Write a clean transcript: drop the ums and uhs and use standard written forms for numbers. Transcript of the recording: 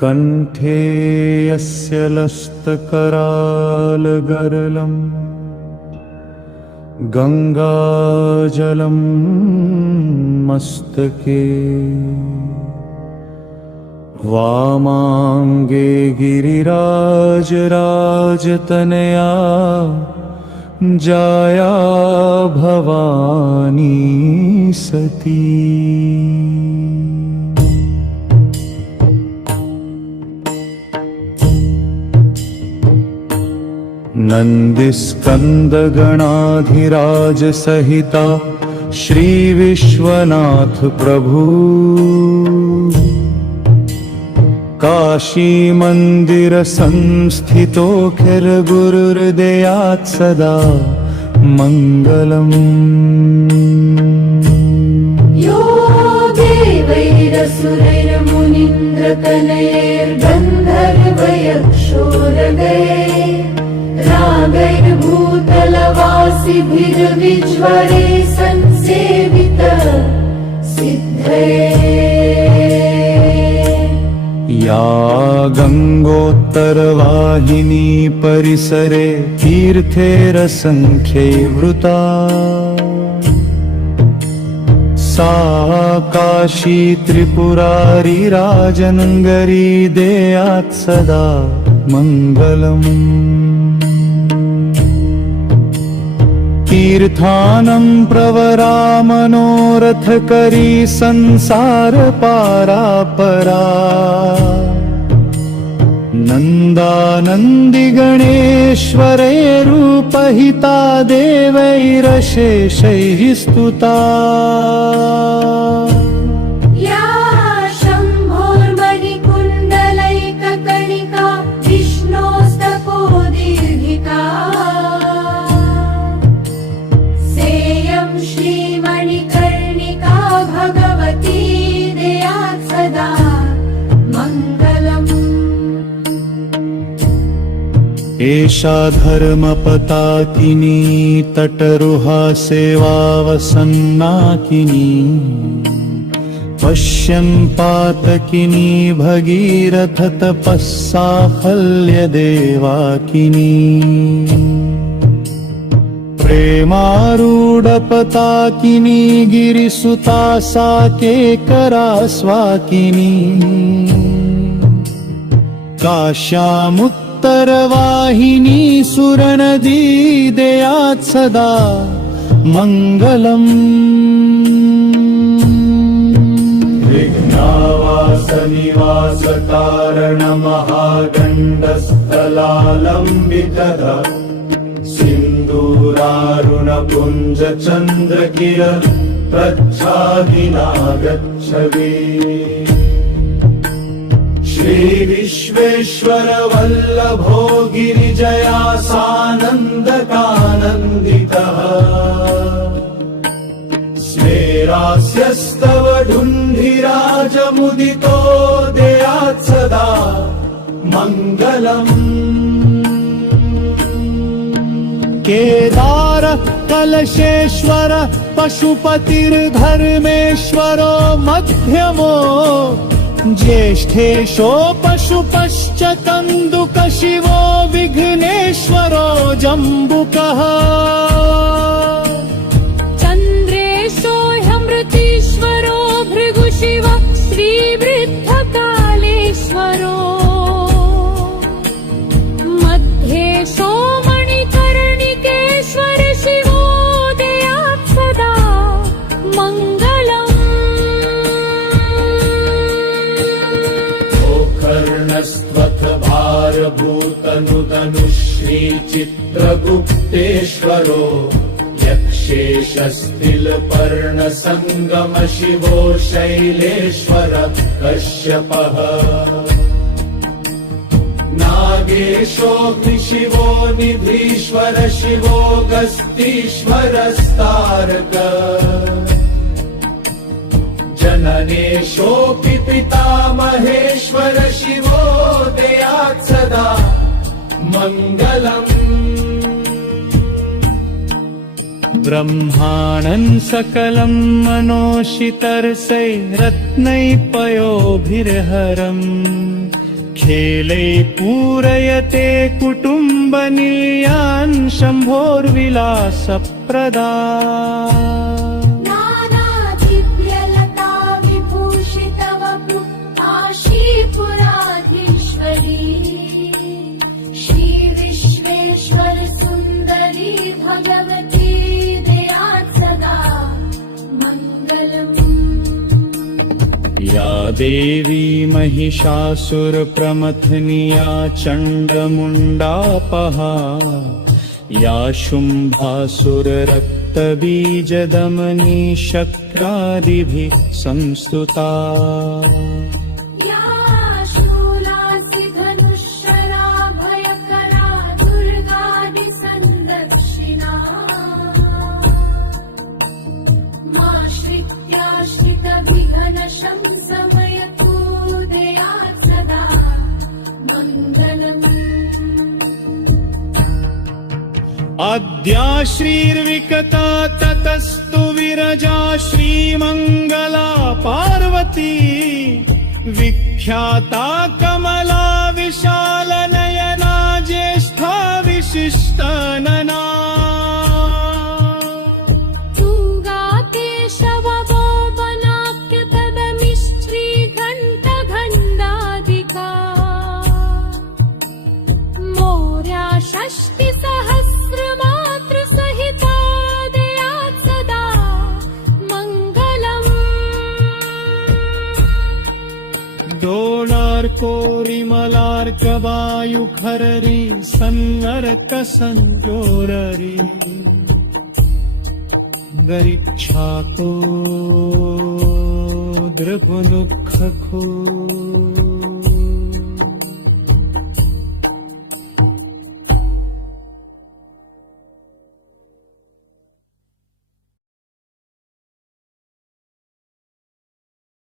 कंठे यस्य लस्तकरालगरलम् गंगाजलं मस्तके वामांगे गिरिराजराजतनया जाया भवानी सती। नंदिस्कंदगणाधिराज सहिता श्री विश्वनाथ प्रभु काशी मंदिर संस्थितो खिल गुरुहृदयात् सदा मंगलम्। यो देवैरसुरैर्मुनीन्द्रतनयैर्गन्धर्वयक्षोरगैः रागैर्भूतलवासिभिर्विज्वरे संसेवितः सिद्धये। या गंगोत्तरवाहिनी परिसरे तीर्थैरसंख्यै वृता सा काशी त्रिपुरारी राजनगरी देयात् सदा मंगलम्। तीर्थानं प्रवरा मनोरथकरी संसार पारापरा नन्दानन्दी गणेश्वरैरुपहिता देवैरशेषैः स्तुता। एषा धर्मपताकिनी तटरुहा सेवावसन्नाकिनी पश्यन् पातकिनी भगीरथ तपःसाफल्यदेवाकिनी प्रेमारूढपताकिनी गिरिसुता साकेकरा स्वाकिनी काश्यामुत्तरवाहिनी सुरनदी देयात् सदा मंगलम्। विघ्नावासनिवास कारणमहागण्डस्थलालम्बितः सिन्दूरारुणपुञ्ज चन्द्रकिरण प्रच्छादिनागच्छति। श्री विश्वेश्वर वल्लभो गिरिजयासानन्दकानन्दितः स्मेरास्यस्तव ढुण्ढिराजमुदितो देयात् सदा मंगलम्। केदार कलशेश्वर पशुपतिर्धर्मेश्वरो मध्यमो ज्येष्ठेशो पशुपश्च कन्दुक शिवो विघ्नेश्वरो जम्बुकः चन्द्रेशो ह्यमृतीश्वरो भृगुशिव श्रीवृद्धकालेश्वरो मध्येशो मणिकर्णिकेश्वर शिवो देयात् सदा मंगलम्। कर्णस्त्वथ भारभूतनुतनु श्री चित्रगुप्तेश्वरो यक्षेशस्तिलपर्ण संगम शिवो शैलेश्वर कश्यपः नागेशो शिवो निधीश्वर शिवो गस्तीश्वरस्तारक जननेशोऽपि पितामहेश्वर शिवो देयात् सदा मंगलम्। ब्रह्माणं सकलं मनोषितर्षै रत्नैपयोभिर्हरम् खेलै पूरयते कुटुम्बनीयान् शम्भोर्विलासप्रदा नानादिव्यलता विभूषितवपु काशीपुराधीश्वरी श्रीविश्वेश्वर सुन्दरी भगवती दयात् सदा मङ्गलम् या देवी महिषासुरप्रमथनिया चण्डमुण्डापहा या शुम्भासुररक्तबीजदमनी शक्रादिभिः संस्तुता या शूलासि धनुष्शरा भयकरा दुर्गादिसंरक्षिणा माश्रित्याश्रितविघ्नशमयतु दयात् सदा मङ्गलम् आद्या श्रीर्विकटा ततस्तु विरजा श्रीमङ्गला पार्वती विख्याता कमला विशालनयना ज्येष्ठा विशिष्टनना तुङ्गाकेशवो वनाक्यतदमिश्रीघण्टघण्डादिका मौर्या षष्टिसहस्रमातृसहिता दयात् सदा मङ्गलम् डोलार्कोरिमलार्कवायुखररी सन्नरकसञ्जोररी गरिच्छाको द्रगुदुःखखो